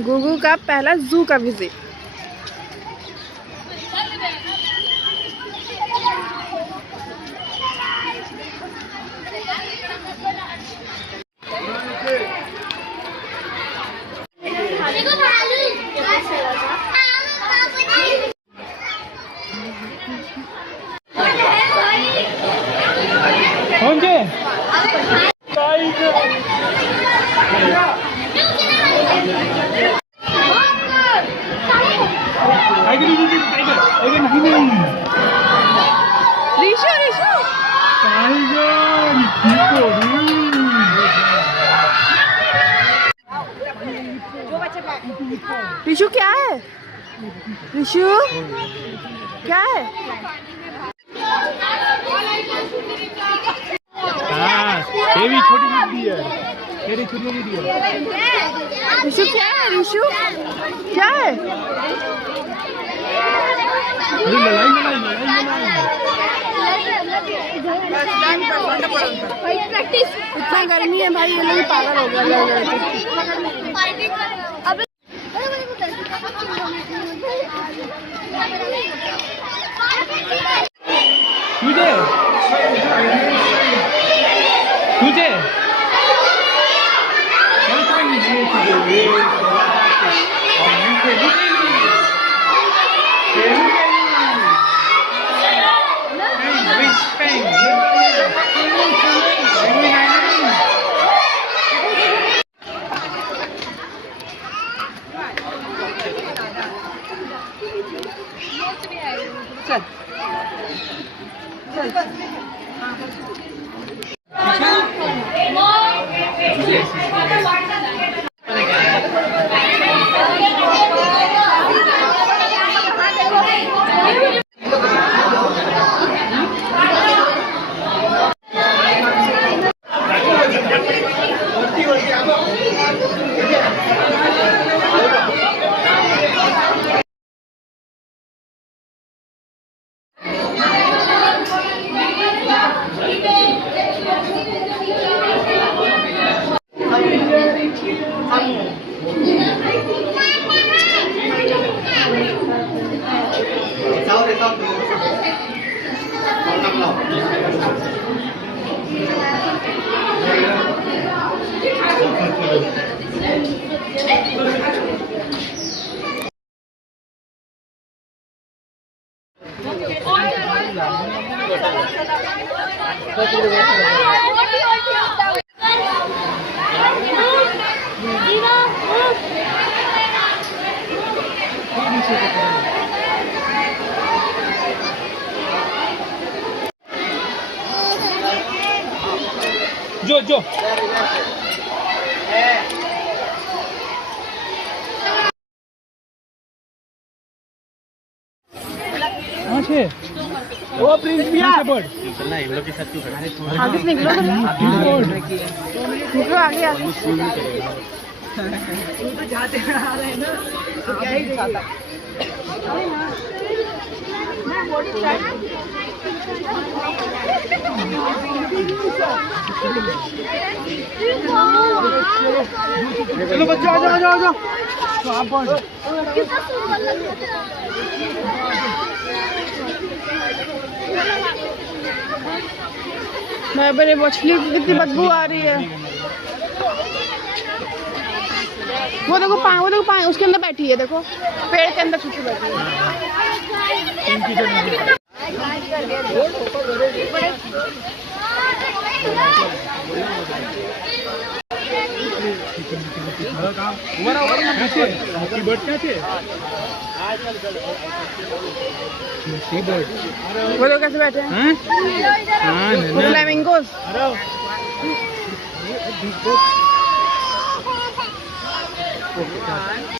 गुगू का पहला जू का विजिट। ऋषु क्या है? ऋषु क्या है? ये भी छोटी दीदी है, तेरी छोटी दीदी है। ऋषु क्या है? ऋषु क्या है? इतना गर्मी है भाई, ये लोग पागल हो गया। तुझे जो जो वो प्रिंस भी है बर्ड निकलना इन लोग के साथ क्यों खड़ा आगे से निकलो, निकलो आगे आगे। तो जाते आ रहे हैं ना, तो क्या ही दिखाता। चलो बच्चे आ जाओ आ जाओ आ जाओ। वहाँ पर मेरे मछली की कितनी बदबू आ रही है। वो देखो पानी उसके अंदर बैठी है, देखो पेड़ के अंदर छुपी बैठी है। वो लोग कैसे बैठे हैं? फ्लेमिंगोस।